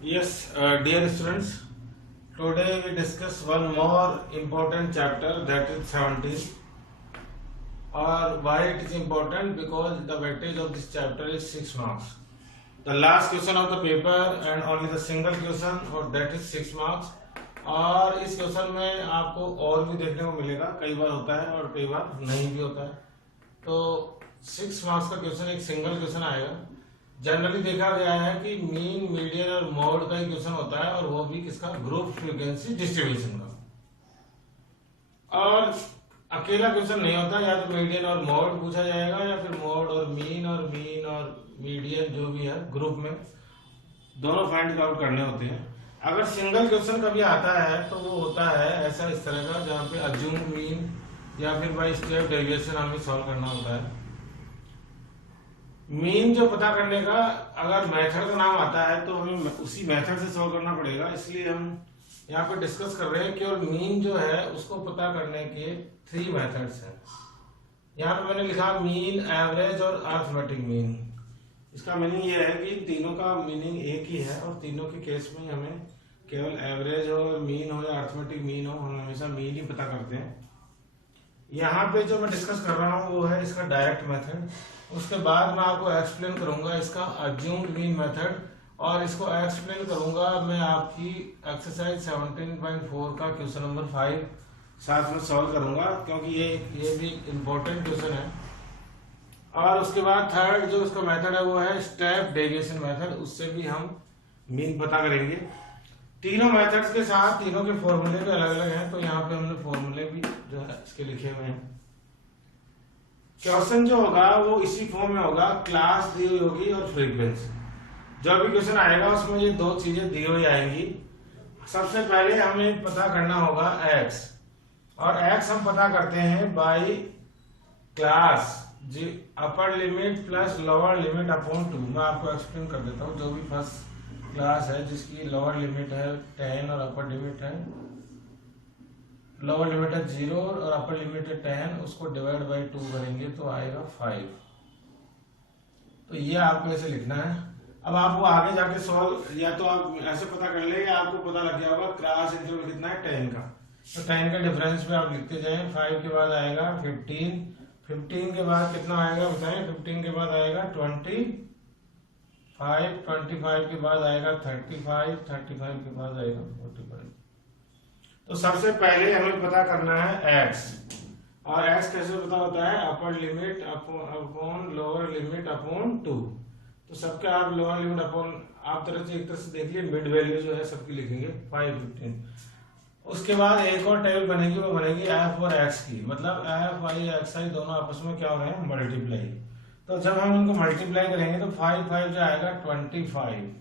Yes, dear students, today we discuss one more important chapter, that is 17. Or why it is important? Because the weightage of this chapter is 6 marks. The last question of the paper and only the single question, और that is 6 marks. और इस question में आपको और भी देखने को मिलेगा, कई बार होता है और कई बार नहीं भी होता है. तो 6 मार्क्स का क्वेश्चन एक सिंगल क्वेश्चन आएगा. जनरली देखा गया है कि मीन, मीडियन और मोड का ही क्वेश्चन होता है, और वो भी किसका? ग्रुप फ्रीक्वेंसी डिस्ट्रीब्यूशन का. और अकेला क्वेश्चन नहीं होता, या तो मीडियन और मोड पूछा जाएगा या फिर मोड और मीन और मीडियन जो भी है ग्रुप में दोनों फाइंड आउट करने होते हैं. अगर सिंगल क्वेश्चन कभी आता है तो वो होता है ऐसा इस तरह का, जहाँ पे अज्यूम मीन या फिर बाय स्टेप डेविएशन हमें सॉल्व करना होता है. मीन जो पता करने का अगर मेथड का नाम आता है तो हमें उसी मेथड से सॉल्व करना पड़ेगा, इसलिए हम यहाँ पे डिस्कस कर रहे हैं कि और मीन जो है उसको पता करने के 3 मेथड्स हैं. यहाँ पे मैंने लिखा मीन, एवरेज और अरिथमेटिक मीन. इसका मीनिंग ये है कि तीनों का मीनिंग एक ही है, और तीनों के केस में हमें केवल एवरेज हो, मीन हो या अरिथमेटिक मीन हो, हम हमेशा मीन ही पता करते हैं. यहाँ पे जो मैं डिस्कस कर रहा हूँ वो है इसका डायरेक्ट मेथड. उसके बाद मैं आपको एक्सप्लेन करूंगा इसका अज्यूम्ड मीन मेथड, और इसको एक्सप्लेन करूंगा मैं आपकी एक्सरसाइज 17.4 का क्वेश्चन नंबर 5 साथ में सॉल्व करूंगा, क्योंकि ये भी इम्पोर्टेंट क्वेश्चन है. और उसके बाद थर्ड जो उसका मेथड है वो है स्टेप डेविएशन मेथड, उससे भी हम मीन पता करेंगे. तीनों मेथड्स के साथ तीनों के फॉर्मूले भी अलग अलग हैं, तो यहाँ पे हमने फॉर्मूले भी जो है इसके लिखे हुए हैं. क्वेश्चन जो होगा वो इसी फॉर्म में होगा, क्लास दी हुई होगी और फ्रीक्वेंसी. जब भी क्वेश्चन आएगा उसमें ये दो चीजें दी हुई आएंगी. सबसे पहले हमें पता करना होगा x, और x हम पता करते हैं बाय क्लास जी upper limit plus lower limit upon 2. मैं आपको एक्सप्लेन कर देता हूँ. जो भी फर्स्ट क्लास है जिसकी लोअर लिमिट है 10 और अपर लिमिट है, लोअर लिमिट है 0 और अपर लिमिट है 10, उसको डिवाइड बाय 2 करेंगे तो आएगा 5. तो ये आपको ऐसे लिखना है. अब आपको आगे जाके सॉल्व या तो आप ऐसे पता कर ले, या आपको पता लग गया होगा क्रॉस इंटरवल कितना है 10 का, तो 10 का डिफरेंस पे आप लिखते जाएं. 5 के बाद आएगा 15, 15 के बाद कितना आएगा बताएं. 15 के बाद आएगा 25, 25 के बाद आएगा 35, 35 के बाद आएगा 45. तो सबसे पहले हमें पता करना है x, और x कैसे पता होता है? Upper limit upon lower limit upon 2. तो सबका आप लोअर लिमिट अपॉन आप तरह से एक तरह से देख लिए, मिड वैल्यू जो है सबकी लिखेंगे 5, 15. उसके बाद एक और टेबल बनेगी, वो बनेगी f और x की, मतलब f i x i दोनों आपस में क्या हो रहे हैं? मल्टीप्लाई. तो जब हम इनको मल्टीप्लाई करेंगे तो 5 5 जो आएगा 25.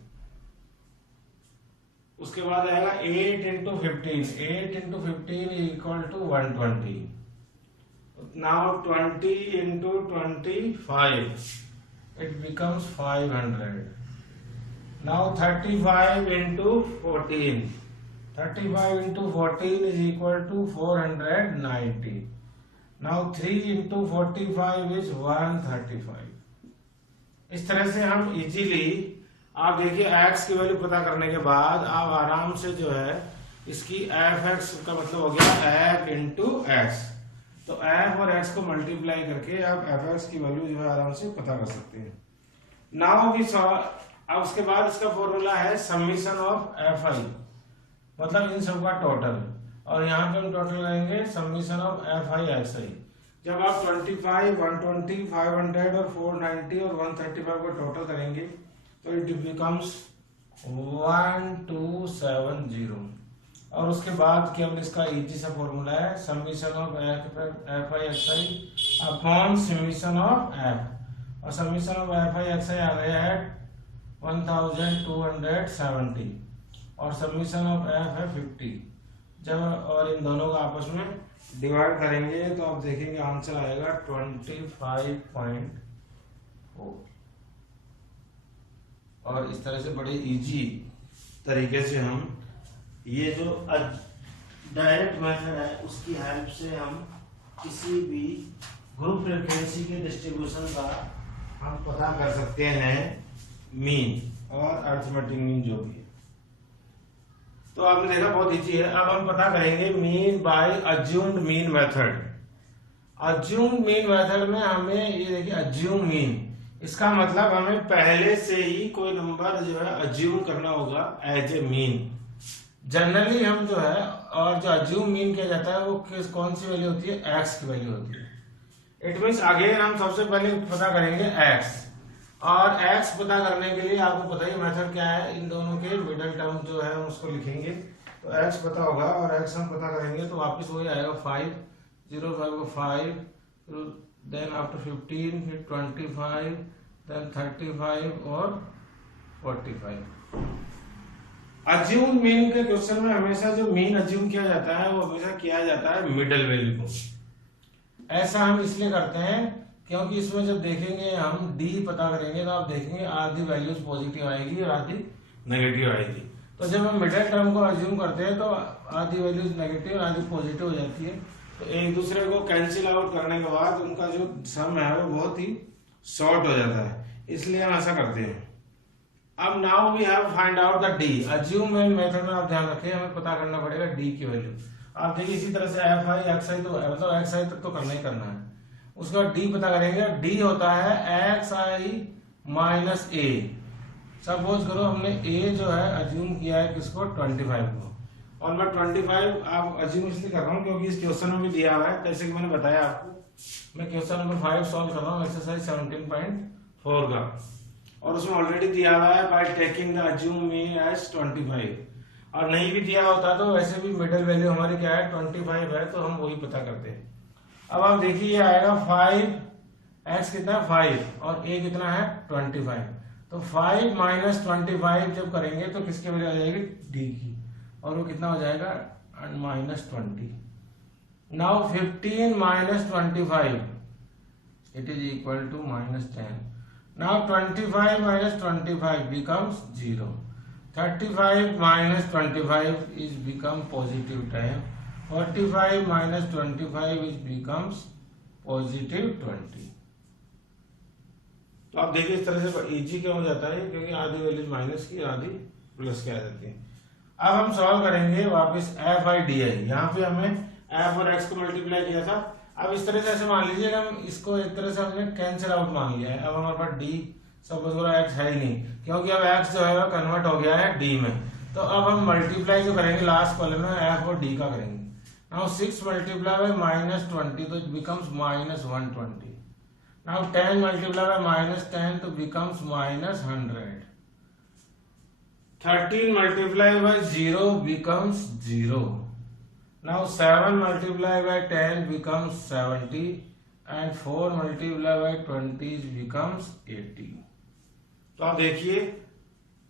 उसके बाद आएगा 8 into 15, 8 into 15 equal to 120. Now 20 into 25 it becomes 500. now 35 into 14, 35 into 14 is equal to 490. now 3 into 45 is 135. इस तरह से हम इजीली, आप देखिए x की वैल्यू पता करने के बाद आप आराम से जो है इसकी fx का मतलब हो गया f इंटू एक्स. तो f और x को मल्टीप्लाई करके आप fx की वैल्यू जो है आराम से पता कर सकते हैं. नाउ भी अब उसके बाद इसका फॉर्मूला है समीशन ऑफ fi, मतलब इन सब का टोटल, और यहाँ पे हम टोटल करेंगे समीशन ऑफ fi xi. जब आप 25, 120, 500 और 490 और 135 को टोटल करेंगे तो इट बिकम्स 1270. और उसके बाद केवल इसका इजी सा फॉर्मूला है summation of fi xi upon summation of f, और समीशन ऑफ fi xi आ गया है 1270, और समीशन ऑफ f है 50. जब और इन दोनों का आपस में डिवाइड करेंगे तो आप देखेंगे आंसर आएगा 25.4. और इस तरह से बड़े इजी तरीके से हम ये जो डायरेक्ट मेथड है उसकी हेल्प से हम किसी भी ग्रुप फ्रीक्वेंसी के डिस्ट्रीब्यूशन का हम पता कर सकते हैं मीन और अरिथमेटिक मीन जो भी है. तो आपने देखा बहुत इजी है। अब हम पता करेंगे mean by assumed mean method. Assumed mean method में हमें ये देखिए अज्यूम मीन, इसका मतलब हमें पहले से ही कोई नंबर जो है अज्यूम करना होगा एज ए मीन। जनरली हम जो है, और जो अज्यूम मीन किया जाता है वो कौन सी वैल्यू होती है, एक्स की वैल्यू होती है। इट मीन्स अगेन हम सबसे पहले पता करेंगे एक्स, और एक्स पता करने के लिए आपको पता ही मेथड क्या है, इन दोनों के मिडिल टर्म जो है उसको लिखेंगे तो एक्स पता होगा, और एक्स हम पता करेंगे तो वापस वही आएगा 5, 0 5 को 5, देन आफ्टर 15, फिर 25, देन 35 और 45। अज्यूम मीन के क्वेश्चन में हमेशा जो मीन अज्यूम किया जाता है वो हमेशा किया जाता है मिडिल वैल्यू को। ऐसा हम इसलिए करते हैं क्योंकि इसमें जब देखेंगे हम डी पता करेंगे तो आप देखेंगे आधी वैल्यूज पॉजिटिव आएगी और आधी नेगेटिव आएगी। तो जब हम मिडिल टर्म को अज्यूम करते हैं तो आधी वैल्यूज नेगेटिव आधी पॉजिटिव हो जाती है, तो एक दूसरे को कैंसिल आउट करने के बाद उनका जो सम है वो बहुत ही शॉर्ट हो जाता है, इसलिए हम ऐसा करते हैं। अब now we have find out the D. Assume method में आप ध्यान रखें, हमें पता करना पड़ेगा डी की वैल्यू। आप देखिए इसी तरह से एफ आई एक्स आई, तो मतलब एक्स आई तक तो करना ही करना है, उसका डी पता करेंगे। डी होता है एक्स आई माइनस ए। सपोज करो हमने ए जो है अज्यूम किया है किसको, 25 को, और मैं 25 आप अज्यूम इसलिए कर रहा हूँ क्योंकि इस क्वेश्चन में भी दिया हुआ है, जैसे कि मैंने बताया आपको। मैं क्वेश्चन नंबर 5 सॉल्व कर रहा हूँ एक्सरसाइज 17.4 का, और उसमें ऑलरेडी दिया हुआ है by taking the assume mean as 25। और नहीं भी दिया होता तो वैसे भी मिडिल वैल्यू हमारी क्या है, 25 है, तो हम वही पता करते हैं। अब आप देखिए ये आएगा 5, एक्स कितना है 5 और ए कितना है 25, तो 5 माइनस 25 जब करेंगे तो किसकी वैल्यू आ जाएगी, डी की, और वो कितना हो जाएगा minus 20। Now 15 minus 25 it is equal to minus 10। Now 25 minus 25 becomes 0. 35 minus 25 is become positive 10. 45 minus 25 is becomes positive 20. तो आप देखिए इस तरह से इजी क्यों हो जाता है, क्योंकि आधी वैल्यूज माइनस की आधी प्लस की आ जाती है। अब हम सॉल्व करेंगे वापस एफ आई डी आई। यहाँ पे हमने एफ और एक्स को मल्टीप्लाई किया था। अब इस तरह से ऐसे मान लीजिए हम इसको एक तरह से हमने कैंसिल आउट मान लिया है। अब हमारे पास डी सपोज करो एक्स है ही नहीं, क्योंकि अब एक्स जो है वो कन्वर्ट हो गया है डी में। तो अब हम मल्टीप्लाई जो करेंगे लास्ट कॉलम में एफ और डी का करेंगे। नाउ 6 मल्टीप्लाई बाय माइनस 20 तो it becomes minus 120। Now 10 multiply by minus 10 तो becomes minus 100। 13 multiply by 0 becomes 0. Now 7 multiplied by 10 becomes 70 and 4 multiplied by 20 becomes 80. तो आप देखिए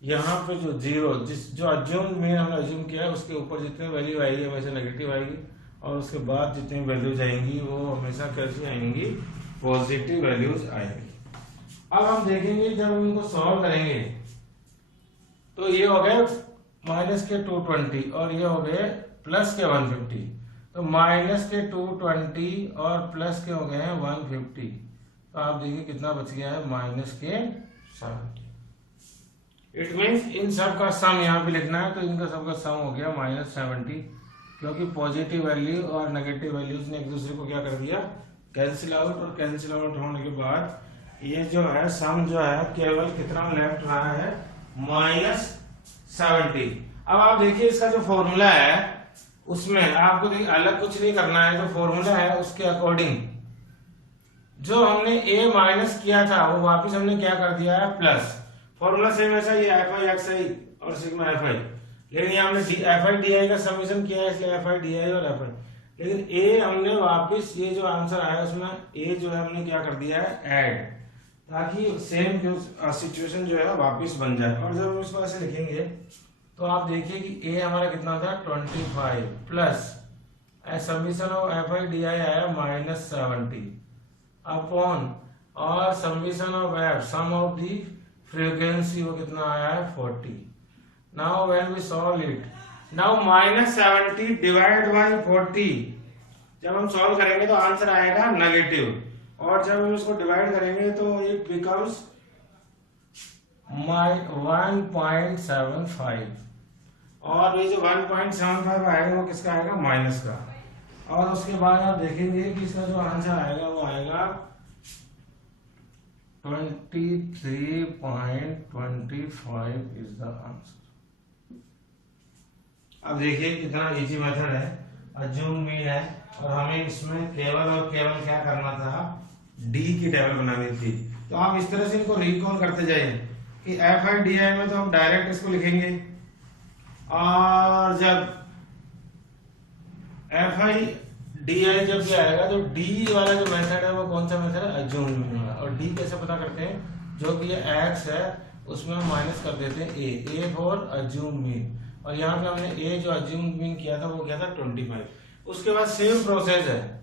यहाँ पे जो जीरो जो अज्यूम में हमने अज्यूम किया है उसके ऊपर जितनी वैल्यू आएगी हमेशा नेगेटिव आएगी, और उसके बाद जितनी वैल्यूज आएंगी वो हमेशा कैसी आएंगी, पॉजिटिव वैल्यूज आएंगी। अब हम देखेंगे जब हम इनको सॉल्व करेंगे तो ये हो गए माइनस के 220 और ये हो गए प्लस के 150। तो माइनस के 220 और प्लस के हो गए हैं 150। तो आप देखिए कितना बच गया है, माइनस के 70। इट मीन्स इन सब का सम यहाँ पे लिखना है, तो इनका सबका सम हो गया माइनस 70, क्योंकि पॉजिटिव वैल्यू और नेगेटिव वैल्यूज ने एक दूसरे को क्या कर दिया, कैंसिल आउट। और कैंसिल आउट होने के बाद ये जो है सम जो है केवल कितना लेफ्ट रहा है, माइनस 70। अब आप देखिए इसका जो फॉर्मूला है उसमें आपको देखिए अलग कुछ नहीं करना है, जो फॉर्मूला है उसके अकॉर्डिंग जो हमने a माइनस किया था वो वापस हमने क्या कर दिया है, प्लस। फॉर्मूला सेम ऐसा ही एफ आई एक्स आई और सिग्मा एफ आई, लेकिन यहाँ हमने एफ आई डी आई का समीशन किया है इसलिए एफ आई डी आई और एफ आई, लेकिन a हमने वापस ये जो आंसर आया उसमें a जो है हमने क्या कर दिया है, ऐड, ताकि सेम जो सिचुएशन जो है वापस बन जाए। और जब हम इसको ऐसे लिखेंगे तो आप देखिए कि a हमारा कितना था 25 plus summation of F I D I आया माइनस 70 अपॉन और summation of F sum of the frequency वो कितना आया है 40। Now when we solve it, now minus 70 divide by 40 जब हम सॉल्व करेंगे तो आंसर आएगा नेगेटिव, और जब हम इसको डिवाइड करेंगे तो इट बिकम्स 1.75 और ये जो 1.75 आएगा वो किसका आएगा, माइनस का। और उसके बाद आप देखेंगे कि इसका जो आंसर आएगा वो आएगा 23.25 इज द आंसर। अब देखिए कितना इजी मेथड है, अज्यूम मीन है, और हमें इसमें केवल और केवल क्या करना था, डी की टेबल बनानी थी। तो आप इस तरह से इनको रिकॉल करते जाइए कि एफ आई डी आई में तो हम डायरेक्ट इसको लिखेंगे, और जब एफ आई डी आई जब भी आएगा तो डी वाला जो मेथड है वो कौन सा मेथड है, अज्यूम मीन वाला। और डी कैसे पता करते हैं, जो भी ये एक्स है उसमें हम माइनस कर देते हैं ए फॉर अज्यूम मीन, और यहाँ पे हमने ए जो अज्यूम मीन किया था वो किया था 25। उसके बाद सेम प्रोसेस है।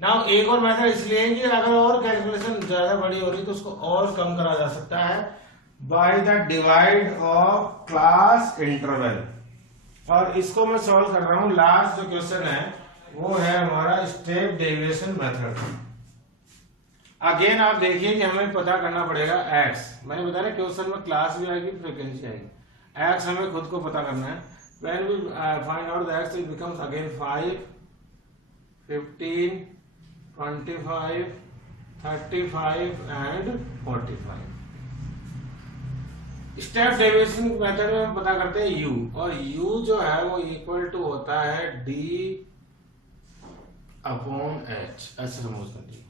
नाउ एक और मेथड इसलिए है कि अगर और कैलकुलेशन ज्यादा बड़ी हो रही तो उसको और कम करा जा सकता है by the divide of class interval. और इसको मैं सॉल्व कर रहा हूं, लास्ट जो क्वेश्चन है वो है हमारा स्टेप डेविएशन मेथड। अगेन आप देखिए कि हमें पता करना पड़ेगा एक्स, मैंने बताया क्वेश्चन में क्लास भी आएगी फ्रीक्वेंसी आएगी, एक्स हमें खुद को पता करना है। When we find out the x, it becomes again 5, 15, 25, 35 and 45। Step deviation method में हम पता करते हैं u, और u जो है वो इक्वल टू होता है d अपॉन h। ऐसे समझ लीजिए,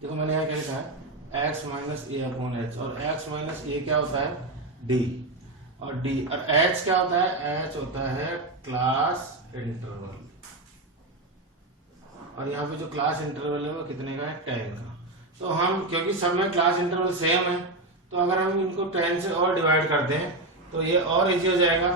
देखो मैंने यहाँ क्या लिखा है, x माइनस ए अपॉन h, और x माइनस ए क्या होता है, d, और d, और h क्या होता है, h होता है क्लास इंटरवल। और यहाँ पे जो क्लास इंटरवल है वो कितने का है, 10 का। तो हम क्योंकि सब में क्लास इंटरवल सेम है, तो अगर हम इनको 10 से और डिवाइड कर दें तो ये और इजी हो जाएगा।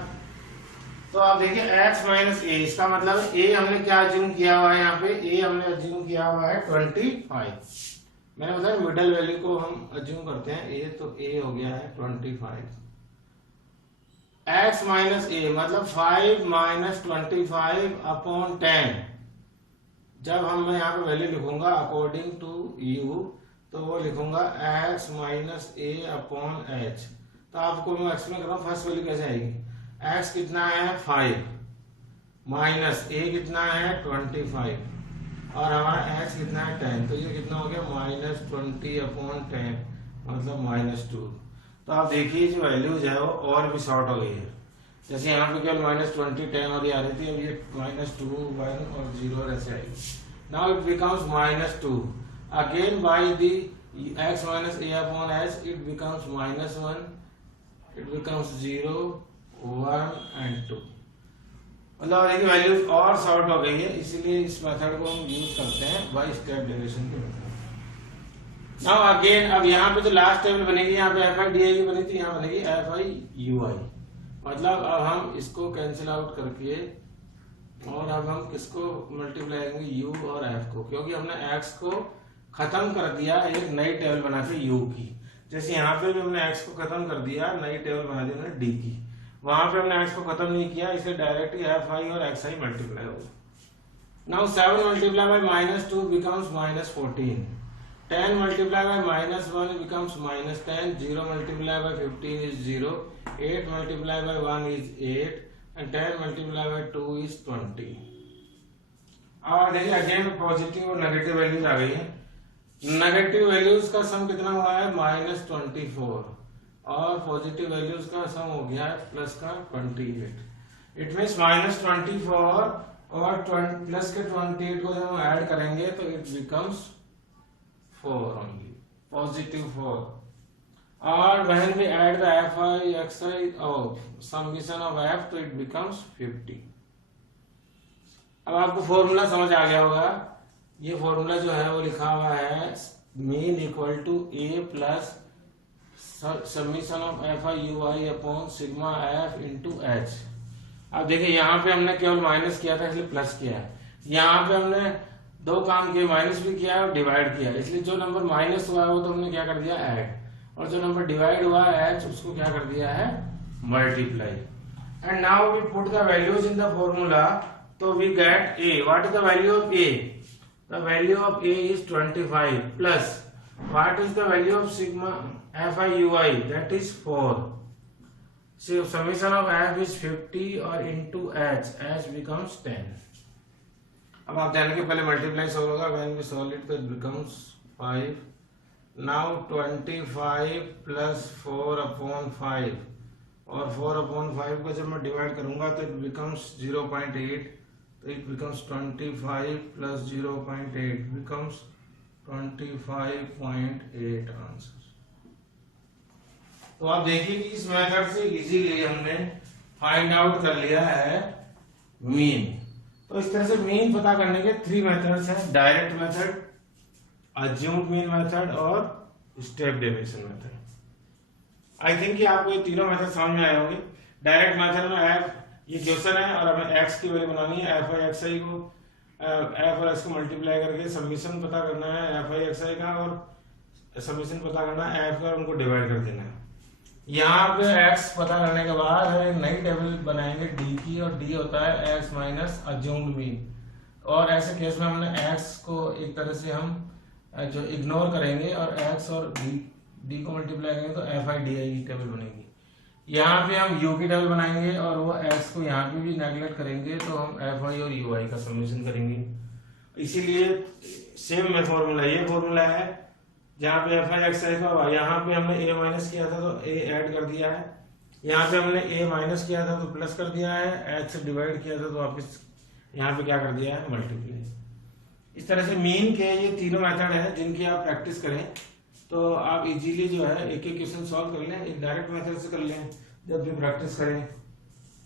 तो आप देखिए x माइनस ए, इसका मतलब a हमने क्या अज्यूम किया हुआ है, यहाँ पे a हमने अज्यूम किया हुआ है 25। मैंने बताया मिडल वैल्यू को हम अज्यूम करते हैं a, तो a हो गया है 25। x माइनस ए मतलब 5 माइनस 25 अपॉन 10। जब हम मैं यहाँ पे वैल्यू लिखूंगा अकॉर्डिंग टू u, तो वो लिखूंगा x माइनस ए अपॉन h। तो आपको मैं एक्सप्लेन कर रहा हूँ फर्स्ट वैल्यू कैसे आएगी। x कितना है 5, माइनस a कितना है 25, और हमारा x कितना है 10, तो ये कितना हो गया माइनस 20 अपॉन 10 मतलब -2। तो आप देखिए जो वैल्यूज है वो और भी शॉर्ट हो गई है, जैसे यहाँ पे केवल -20 10 और ये आ रही थी, अब ये -2 1 और 0 ऐसे आएगी। Now it becomes -2 again by the x minus a upon h, it becomes -1, it becomes 0 1 and 2। मतलब देखिए वैल्यूज और शॉर्ट हो गई है, इसीलिए इस मेथड को हम यूज करते हैं बाय स्टेप डेविएशन के मेथड। नाउ अगेन अब यहाँ पे जो लास्ट टेबल बनेगी, यहाँ पे एफ आई डी आई की बनी थी, यहाँ बनेगी एफ आई यू आई। मतलब अब हम इसको कैंसिल आउट करके और अब हम किसको मल्टीप्लाई करेंगे, यू और एफ को, क्योंकि हमने एक्स को खत्म कर दिया एक नई टेबल बना के यू की। जैसे यहाँ पे भी हमने एक्स को खत्म कर दिया, नई टेबल बना दी हमने डी की, वहां पे हमने एक्स को खत्म नहीं किया, इसे डायरेक्ट एफ आई और एक्स आई मल्टीप्लाई होगा। Now 7 multiply by -2 becomes -14, 10 multiplied by -1 becomes -10, 0 multiplied by 15 is 0, 8 multiplied by 1 is 8, and 10 multiplied by 2 is 20। और देखिए अगेन पॉजिटिव और नेगेटिव वैल्यूज आ गई है। नेगेटिव वैल्यूज का सम कितना हुआ है -24, और पॉजिटिव वैल्यूज का सम हो गया है प्लस का 28। इट मीन्स -24 और प्लस के 28 को जब हम ऐड करेंगे तो it becomes 4 only, positive 4, or when we add the fi xi summation of f, तो it becomes 50। अब आपको फॉर्मूला समझ आ गया होगा, ये फॉर्मूला जो है वो लिखा हुआ है mean equal to a plus summation of F I U I upon sigma F into H. अब देखिए यहाँ पे हमने केवल माइनस किया था इसलिए प्लस किया है, यहाँ पे हमने दो काम किए, माइनस भी किया और डिवाइड किया, इसलिए जो नंबर माइनस हुआ है वो तो हमने क्या कर दिया ऐड, और जो नंबर डिवाइड हुआ है एच उसको क्या कर दिया है multiply. And now we put the values in the formula, तो we get a। What is the value of a? The value of a is 25 plus what is the value of sigma fi ui, that is 4। summation of f is 50 और into h becomes 10. अब आप जाने के पहले multiply solve होगा, when we solve it तो it becomes 5. Now 25 plus 4/5 और 4/5 को जब मैं डिवाइड करूंगा तो it becomes 0.8, तो it becomes 25 plus 0.8 becomes 25.8 answer. तो आप देखिए कि इस मेथड से इजीली हमने फाइंड आउट कर लिया है मीन. तो इस तरह से मीन पता करने के 3 मेथड्स हैं, direct method, assumed mean method और step deviation method. I think कि आपको ये तीनों मेथड समझ में आए होंगे. डायरेक्ट मेथड में एफ ये क्वेश्चन है और हमें एक्स की वैल्यू बनानी है, एफ आई एक्स आई को एफ और एक्स को मल्टीप्लाई करके सबमिशन पता करना है एफ आई एक्स आई का और सबमिशन पता करना है एफ का और उनको डिवाइड कर देना है. यहाँ पे x पता करने के बाद हम एक नई टेबल बनाएंगे d की, और d होता है x माइनस अज्यूम्ड मीन. और ऐसे केस में हमने x को एक तरह से हम जो इग्नोर करेंगे और x और d को मल्टीप्लाई करेंगे तो एफ आई डी आई की टेबल बनेगी. यहाँ पे हम u की टेबल बनाएंगे और वो x को यहाँ पे भी नेगलेक्ट करेंगे तो हम एफ आई और यू आई का सॉल्यूशन करेंगे. इसीलिए सेम में फॉर्मूला, ये फॉर्मूला है जहाँ पे एफ आई एक्स आई का, यहाँ पे हमने a माइनस किया था तो a ऐड कर दिया है, यहाँ पे हमने a माइनस किया था तो प्लस कर दिया है, x से डिवाइड किया था तो वापस यहाँ पे क्या कर दिया है, मल्टीप्लाई. इस तरह से मीन के ये तीनों मेथड है जिनकी आप प्रैक्टिस करें तो आप इजीली जो है एक एक क्वेश्चन सॉल्व कर लें. एक डायरेक्ट मेथड से कर लें जब भी प्रैक्टिस करें,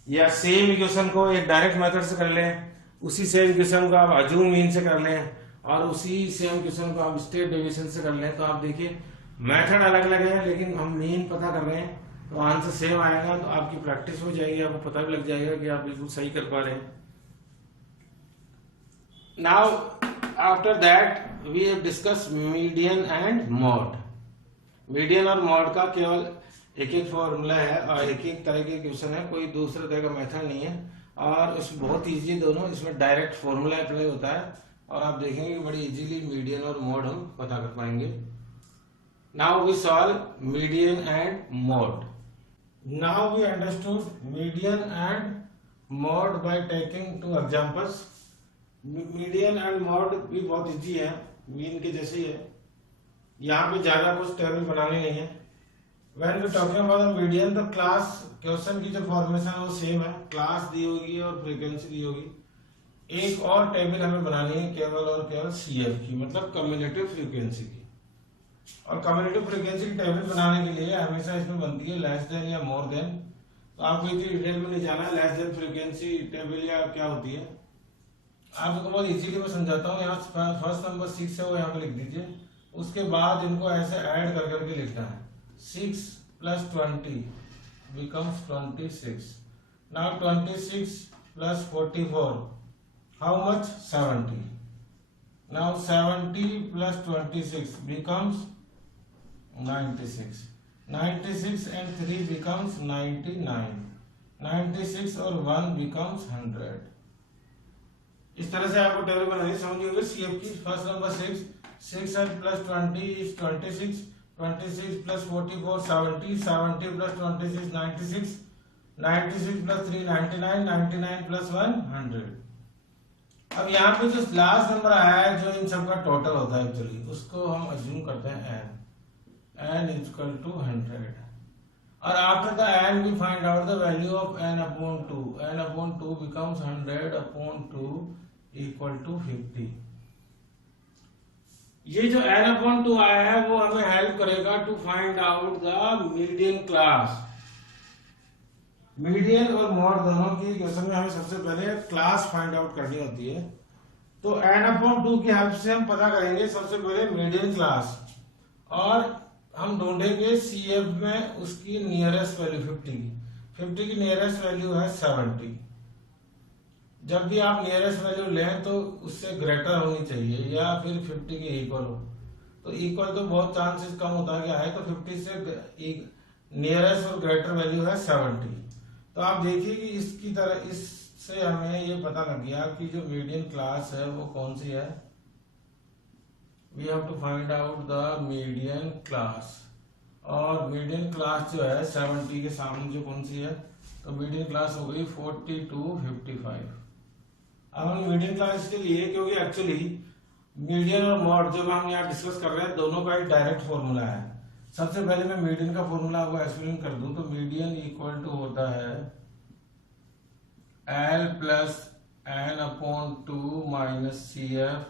या सेम इक्वेशन को एक डायरेक्ट मेथड से कर लें, उसी सेम इक्वेशन को आप अज्यूम मीन से कर लें और उसी सेम क्वेश्चन को आप स्टेप डेविएशन से कर लें. तो आप देखिए मेथड अलग अलग है लेकिन हम मीन पता कर रहे हैं तो आंसर सेम आएगा. तो आपकी प्रैक्टिस हो जाएगी, आपको पता भी लग जाएगा कि आप बिल्कुल सही कर पा रहे हैं. Now after that we have discuss median and mode. Median और मॉड का केवल एक एक फॉर्मूला है और एक एक तरह के क्वेश्चन है, कोई दूसरे तरह का मेथड नहीं है और इस बहुत इजी दोनों. इसमें डायरेक्ट फॉर्मूला अप्लाई होता है और आप देखेंगे कि बड़ी इजीली मीडियन और मॉड हम पता कर पाएंगे. Now we solve median and mode. Now we understood median and mode by taking 2 examples. Median and mode भी बहुत इजी है, मीन के जैसे ही है. यहाँ पे ज्यादा कुछ टेबल बनाने नहीं है. When we talking about median तो क्लास क्वेश्चन की जो फॉर्मेशन है वो सेम है, क्लास दी होगी और फ्रीक्वेंसी दी होगी. एक और टेबल हमें बनानी है केवल और केवल CF की, मतलब कम्युलेटिव फ्रीक्वेंसी की. और कम्युलेटिव फ्रीक्वेंसी की टेबल बनाने के लिए हमेशा इसमें बनती है लेस देन या मोर देन. तो आपको इतनी डिटेल में नहीं जाना है लेस देन फ्रीक्वेंसी टेबल या क्या होती है. आपको बहुत इजीली मैं समझाता हूँ. यहाँ फर्स्ट नंबर 6 है वो यहाँ पे लिख दीजिए. उसके बाद इनको ऐसे ऐड कर करके लिखना है. 6 plus 20 becomes 26. Now 26 plus 44. How much? 70. Now 70 plus 26 becomes 96. 96 and 3 becomes 99. 96 और 1 becomes 100. इस तरह से आपको टेबल बनानी समझ होगी CF की. First number 6 and plus 20 is 26. 26 plus 44 70. 70 plus 26 96. 96 plus 3 99. 99 plus 1 100. अब यहाँ पे जो लास्ट नंबर आया है जो इन सब का टोटल होता है एक्चुअली, उसको हम अज्यूम करते हैं n is equal to 100. और after the n we find out the value of n upon 2. n upon 2 becomes 100 upon 2 equal to 50. ये जो n upon 2 आया है वो हमें हेल्प करेगा to find out the median class. Median और mode दोनों की क्वेश्चन में हमें सबसे पहले क्लास फाइंड आउट करनी होती है. तो n अपॉन 2 की हेल्प से हम पता करेंगे सबसे पहले मीडियन क्लास और हम ढूंढेंगे CF में उसकी नियरेस्ट वैल्यू 50 की. 50 की नियरेस्ट वैल्यू है 70. जब भी आप नियरेस्ट वैल्यू लें तो उससे ग्रेटर होनी चाहिए या फिर 50 के इक्वल हो. तो इक्वल तो बहुत चांसेस कम होता है कि आए, तो 50 से नियरेस्ट और ग्रेटर वैल्यू है 70. तो आप देखिए कि इसकी तरह इससे हमें ये पता लग गया कि जो मीडियन क्लास है वो कौन सी है. We have to find out the median class. और मीडियन क्लास जो है 70 के सामने जो कौन सी है, तो मीडियन क्लास हो गई 40 to 55। अब हम मीडियन क्लास के लिए, क्योंकि एक्चुअली मीडियन और मॉड जब हम यहाँ डिस्कस कर रहे हैं दोनों का एक डायरेक्ट फॉर्मूला है। सबसे पहले मैं मीडियन का फॉर्मूला आपको एक्सप्लेन कर दूं, तो मीडियन इक्वल टू होता है L plus n upon 2 minus CF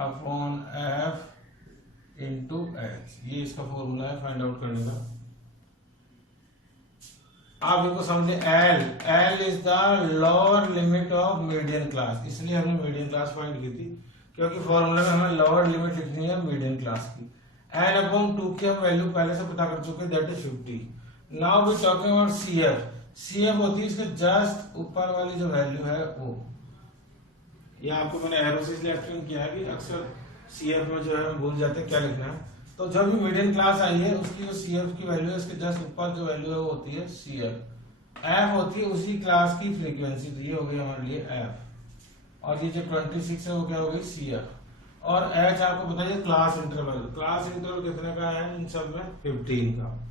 upon F into H। ये इसका फॉर्मूला है फाइंड आउट करने का। आप इनको समझे, L is the lower limit of median class, इसलिए हमने मीडियन क्लास फाइंड की थी, क्योंकि फॉर्मूला में हमें लोअर लिमिट लिखनी है मीडियन क्लास की। n अपॉन 2 की हम वैल्यू पहले से पता कर चुके, that is 50। Now we talking about CF होती है इसके जस्ट ऊपर वाली जो वैल्यू है वो। ये आपको मैंने एरो से इसलिए एक्सप्लेन किया है कि अक्सर CF में जो है हम भूल जाते हैं क्या लिखना है। तो जब भी मीडियन क्लास आई है उसकी जो CF की वैल्यू है इसके जस्ट ऊपर जो वैल्यू है वो होती है CF। F होती है उसी क्लास की फ्रीक्वेंसी, तो ये हो गई हमारे लिए F, और ये जो 26 है वो क्या हो गई CF। और H आपको बताइए क्लास इंटरवल कितने का है इन सब में, 15 का।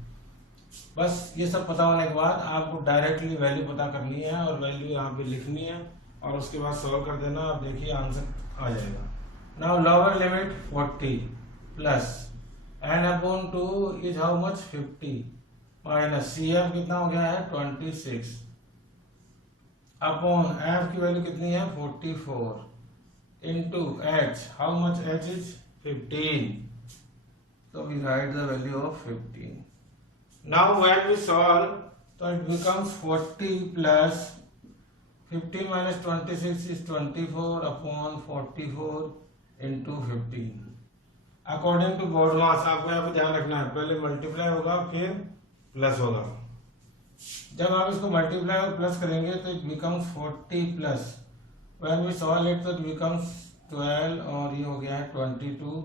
बस ये सब पता होने के बाद आपको डायरेक्टली वैल्यू पता करनी है और वैल्यू यहाँ पे लिखनी है और उसके बाद सॉल्व कर देना। आप देखिए आंसर आ जाएगा। Now lower limit 40 plus n upon 2 is how much 50 minus CF कितना हो गया है 26 अपॉन F की वैल्यू कितनी है 44 into H, how much H is 15, so we write the value of 15. Now when we solve, so it becomes 40 plus 15 minus 26 is 24 upon 44 into 15. According to board mass आपको यहाँ पे ध्यान रखना है, पहले मल्टीप्लाई होगा फिर प्लस होगा। जब आप इसको मल्टीप्लाई और प्लस करेंगे तो it becomes 40 plus when we solve it तो it becomes 12 और ये हो गया है 22।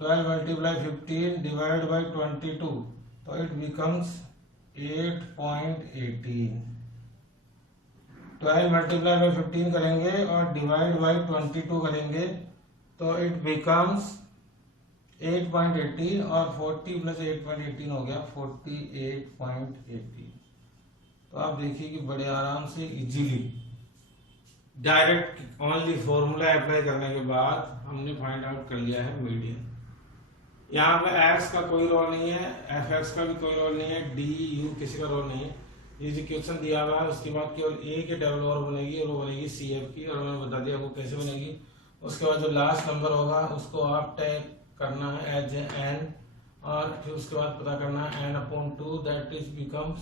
12 multiply 15 divided by 22 तो it becomes 8.18। 12 multiply by 15 करेंगे और divide by 22 करेंगे तो it becomes 8.18 और 40 plus 8.18 हो गया 48.18। तो आप देखिए कि बड़े आराम से easily direct only formula apply करने के बाद हमने फाइंड आउट कर लिया है मीडियन। यहाँ पे x का कोई रोल नहीं है, fx का भी कोई रोल नहीं है, d u किसी का रोल नहीं है। ये जो क्वेश्चन दिया हुआ है उसके बाद केवल a के टेबल और बनेगी और वो बनेगी CF की, और मैंने बता दिया वो कैसे बनेगी। उसके बाद जो लास्ट नंबर होगा उसको आप टैग करना है एज n, और फिर उसके बाद पता करना है n upon 2 that is becomes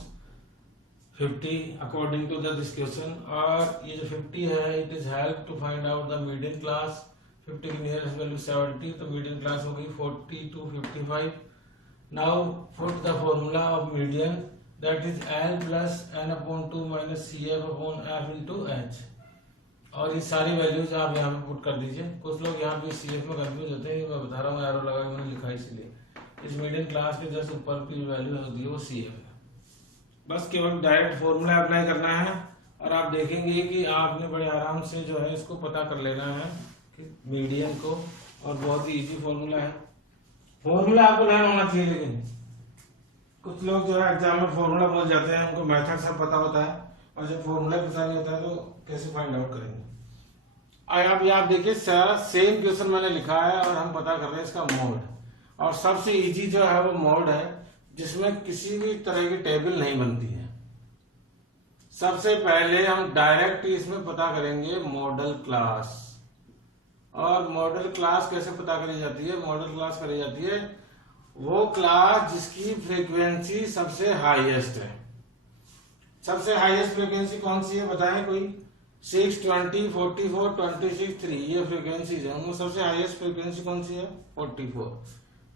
50 according to this question. और ये जो 50 है it is help to find out the median class. 50 की नियरेस्ट वैल्यू 70, तो मीडियन क्लास हो गई 40 to 55। Now put the formula of median that is L plus n upon 2 minus CF upon F into H, और ये सारी values आप यहाँ पे पुट कर दीजिए। कुछ लोग यहाँ पे CF में कंफ्यूज होते हैं, मैं बता रहा हूँ एरो लगा के मैंने लिखा है इसलिए। इस मीडियन क्लास के जस्ट ऊपर की वैल्यू होती है वो CF है। बस केवल डायरेक्ट फॉर्मूला अप्लाई करना है और आप देखेंगे कि आपने बड़े आराम से जो है इसको पता कर लेना है कि मीडियन को, और बहुत ही इजी फॉर्मूला है। फॉर्मूला आपको लर्न होना चाहिए, लेकिन कुछ लोग जो है एग्जाम में फॉर्मूला भूल जाते हैं, उनको मेथड सब पता होता है और जब फॉर्मूला पता नहीं होता है तो कैसे फाइंड आउट करेंगे। आप देखिए सारा सेम क्वेश्चन मैंने लिखा है और हम पता कर रहे हैं इसका मोड, और सबसे इजी जो है वो मोड है जिसमें किसी भी तरह की टेबल नहीं बनती है। सबसे पहले हम डायरेक्ट इसमें पता करेंगे मॉडल क्लास। और मॉडल क्लास कैसे पता करी जाती है? मॉडल क्लास करी जाती है वो क्लास जिसकी फ्रीक्वेंसी सबसे हाईएस्ट है। सबसे हाईएस्ट फ्रीक्वेंसी कौन सी है बताएं कोई? 6, 20, 44, 26, 3 ये फ्रीक्वेंसी है। उनमें सबसे हाईएस्ट फ्रीक्वेंसी कौन सी है? 44।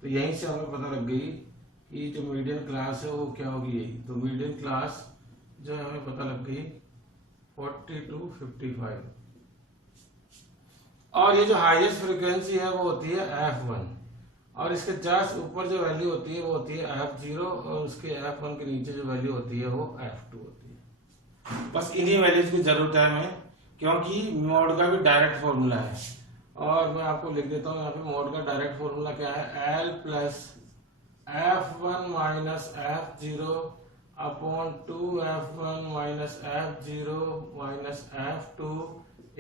तो यहीं से हमें पता लग गई कि जो मीडियन क्लास है वो क्या होगी, यही। तो मीडियन क्लास जो है हमें पता लग गई 40 to 55। और ये जो हाईएस्ट फ्रीक्वेंसी है वो होती है F1, और इसके जस्ट ऊपर जो वैल्यू होती है वो होती है F0, और उसके F1 के नीचे जो वैल्यू होती है वो F2 होती है। बस इन्हीं वैल्यूज की जरूरत है हमें, क्योंकि मोड का भी डायरेक्ट फॉर्मूला है। और मैं आपको लिख देता हूँ यहाँ पे मोड का डायरेक्ट फॉर्मूला क्या है? L plus F1 minus F0 upon 2F1 minus F0 minus F2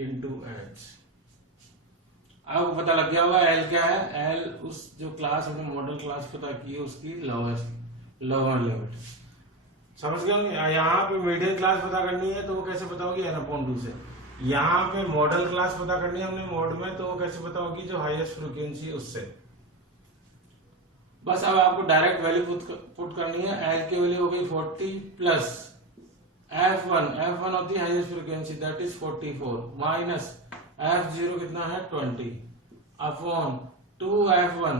into H। अब पता लग गया होगा L क्या है। L उस जो क्लास हमने मॉडल क्लास पता की है उसकी लोअर लिमिट। समझ गए। यहाँ पे मीडियन क्लास पता करनी है तो वो कैसे पता होगी, n/2 से। यहाँ पे मॉडल क्लास पता करनी है हमने मोड में, तो वो कैसे पता होगी, जो हाईएस्ट फ्रीक्वेंसी उससे। बस अब आपको डायरेक्ट वैल्यू पुट करनी है। L की वैल्यू हो गई 40 प्लस F1 होती है highest frequency, that is 44 minus F0 कितना है 20 अपॉन 2F1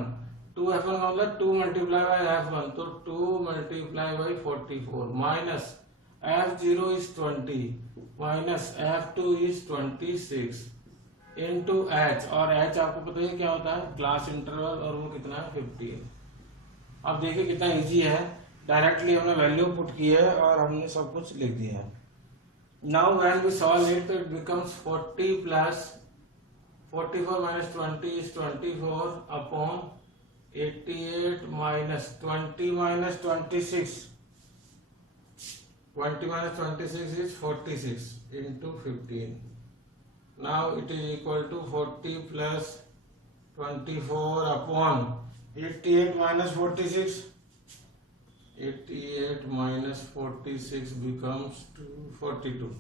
का मतलब 2 मल्टीप्लाई बाई F1, तो 2 multiply by 44 minus F0 is 20 minus F2 is 26 into H, और H आपको पता है क्या होता है, क्लास इंटरवल, और वो कितना है 50 है। अब देखिए कितना इजी है, डायरेक्टली हमने वैल्यू पुट की है और हमने सब कुछ लिख दिया है। Now when we solve it, it becomes 40 plus 44 minus 20 is 24 upon 88 minus 20 minus 26. 20 minus 26 is 46 into 15. Now it is equal to 40 plus 24 upon 88 minus 46. 88 minus 46 becomes 42.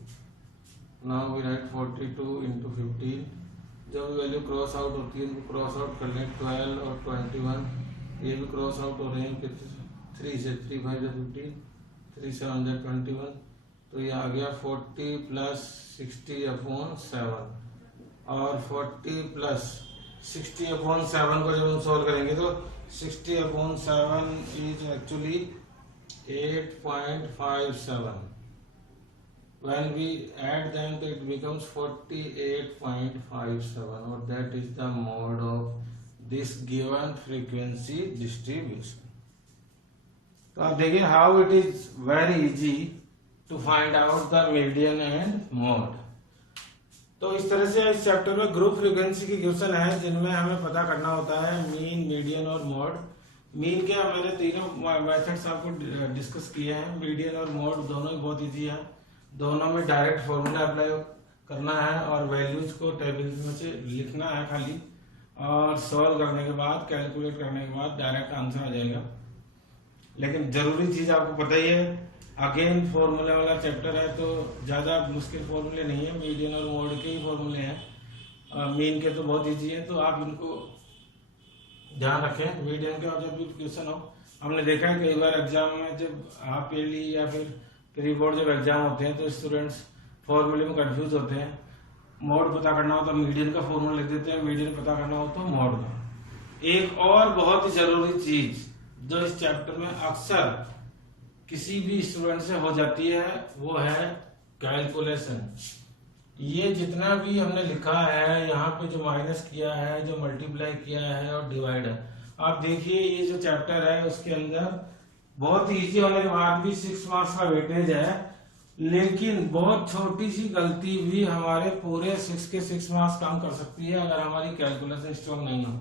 Now we write 42 into 15. जब वैल्यू क्रॉस आउट होती है उनको cross out कर लें, 12 और 21 ये भी cross out हो रहे हैं, कितने 3 से 3 5 15, 3 से 21, तो ये आ गया 40 प्लस 60 अपॉन 7, और 40 प्लस 60 अपॉन 7 को जब हम सोल्व करेंगे तो 60 upon 7 is actually 8.57. When we add them, it becomes 48.57, or that is the mode of this given frequency distribution. तो आप देखिए how it is very easy to find out the median and mode. तो इस तरह से इस chapter में group frequency की क्वेश्चन है जिनमें हमें पता करना होता है मीन, मीडियन और मोड। मीन के मैंने तीनों मेथड्स आपको डिस्कस किए हैं। मीडियन और मोड दोनों ही बहुत इजी है, दोनों में डायरेक्ट फॉर्मूला अप्लाई करना है और वैल्यूज को टेबल में से लिखना है खाली, और सॉल्व करने के बाद, कैलकुलेट करने के बाद डायरेक्ट आंसर आ जाएगा। लेकिन जरूरी चीज आपको पता ही है, अगेन फॉर्मूला वाला चैप्टर है तो ज्यादा मुश्किल फॉर्मूले नहीं है, मीडियन और मोड के ही फॉर्मूले हैं। मीन के तो बहुत इजी है, तो आप इनको ध्यान रखें। मीडियन के और जब भी क्वेश्चन हो, हमने देखा है कई बार एग्जाम में जब हाफ ईयरली या फिर प्री बोर्ड जब एग्जाम होते हैं तो स्टूडेंट्स फॉर्मूले में कंफ्यूज होते हैं। मोड पता करना हो तो मीडियन का फॉर्मूला लिख देते हैं, मीडियन पता करना हो तो मोड का। एक और बहुत ही जरूरी चीज जो इस चैप्टर में अक्सर किसी भी स्टूडेंट से हो जाती है वो है कैलकुलेशन। ये जितना भी हमने लिखा है यहाँ पे, जो माइनस किया है, जो मल्टीप्लाई किया है और डिवाइड है, आप देखिए ये जो चैप्टर है उसके अंदर बहुत इजी होने के बाद भी 6 मार्क्स का वेटेज है, लेकिन बहुत छोटी सी गलती भी हमारे पूरे 6 के 6 मार्क्स कम कर सकती है अगर हमारी कैलकुलेशन स्ट्रॉन्ग नहीं हो।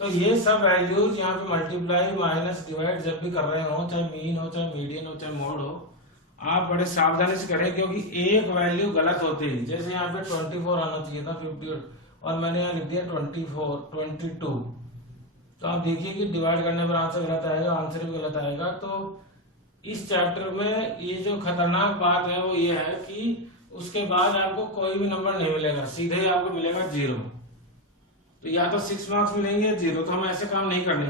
तो ये सब वैल्यूज यहाँ पे मल्टीप्लाई, माइनस, डिवाइड जब भी कर रहे हो, चाहे मीन हो, चाहे मीडियन हो, चाहे मोड हो, आप बड़े सावधानी से करें, क्योंकि एक वैल्यू गलत होती है। जैसे यहाँ पे 24 आना चाहिए था 50, और मैंने यहाँ लिख दिया 22, तो आप देखिए कि डिवाइड करने पर आंसर गलत आएगा, आंसर भी गलत आएगा। तो इस चैप्टर में ये जो खतरनाक बात है वो ये है कि उसके बाद आपको कोई भी नंबर नहीं मिलेगा, सीधे ही आपको मिलेगा 0। तो या तो 6 मार्क्स मिलेंगे 0, तो हम ऐसे काम नहीं करने,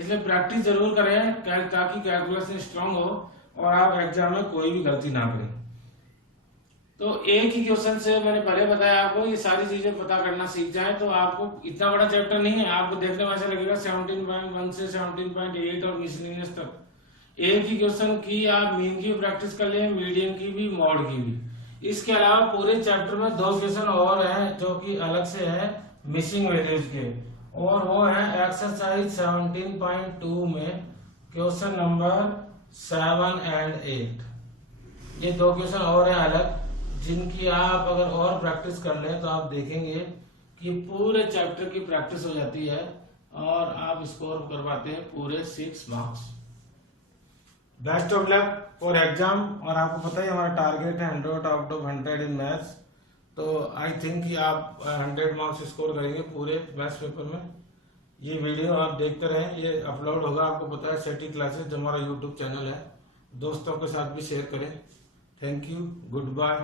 इसलिए प्रैक्टिस जरूर करें ताकि कैलकुलेशन स्ट्रांग हो और आप एग्जाम में कोई भी गलती ना करें। तो एक ही क्वेश्चन से मैंने पहले बताया आपको ये सारी चीजें पता करना सीख जाए तो आपको इतना बड़ा चैप्टर नहीं है, आपको देखने में ऐसा लगेगा 17.1 से 17.8 और मिसलेनियस तक एक ही क्वेश्चन की आप मीन की प्रैक्टिस कर लें, मीडियन की भी, मोड की भी। इसके अलावा पूरे चैप्टर में 2 क्वेश्चन और हैं जो कि अलग से है मिसिंग वैल्यूज के, और वो है एक्सरसाइज 17.2 में क्वेश्चन नंबर 7 और 8। ये 2 क्वेश्चन और हैं अलग, जिनकी आप अगर और प्रैक्टिस कर लें तो आप देखेंगे कि पूरे चैप्टर की प्रैक्टिस हो जाती है। और आप स्कोर करवाते हैं पूरे 6 marks. Best of luck for exam. और आपको पता है हमारा टारगेट है 100 आउट ऑफ 100 इन मैथ्स, तो आई थिंक कि आप 100 मार्क्स स्कोर करेंगे पूरे मैथ्स पेपर में। ये वीडियो आप देखते रहें, ये अपलोड होगा आपको पता है सेटी क्लासेस जो हमारा यूट्यूब चैनल है, दोस्तों के साथ भी शेयर करें। Thank you, good bye.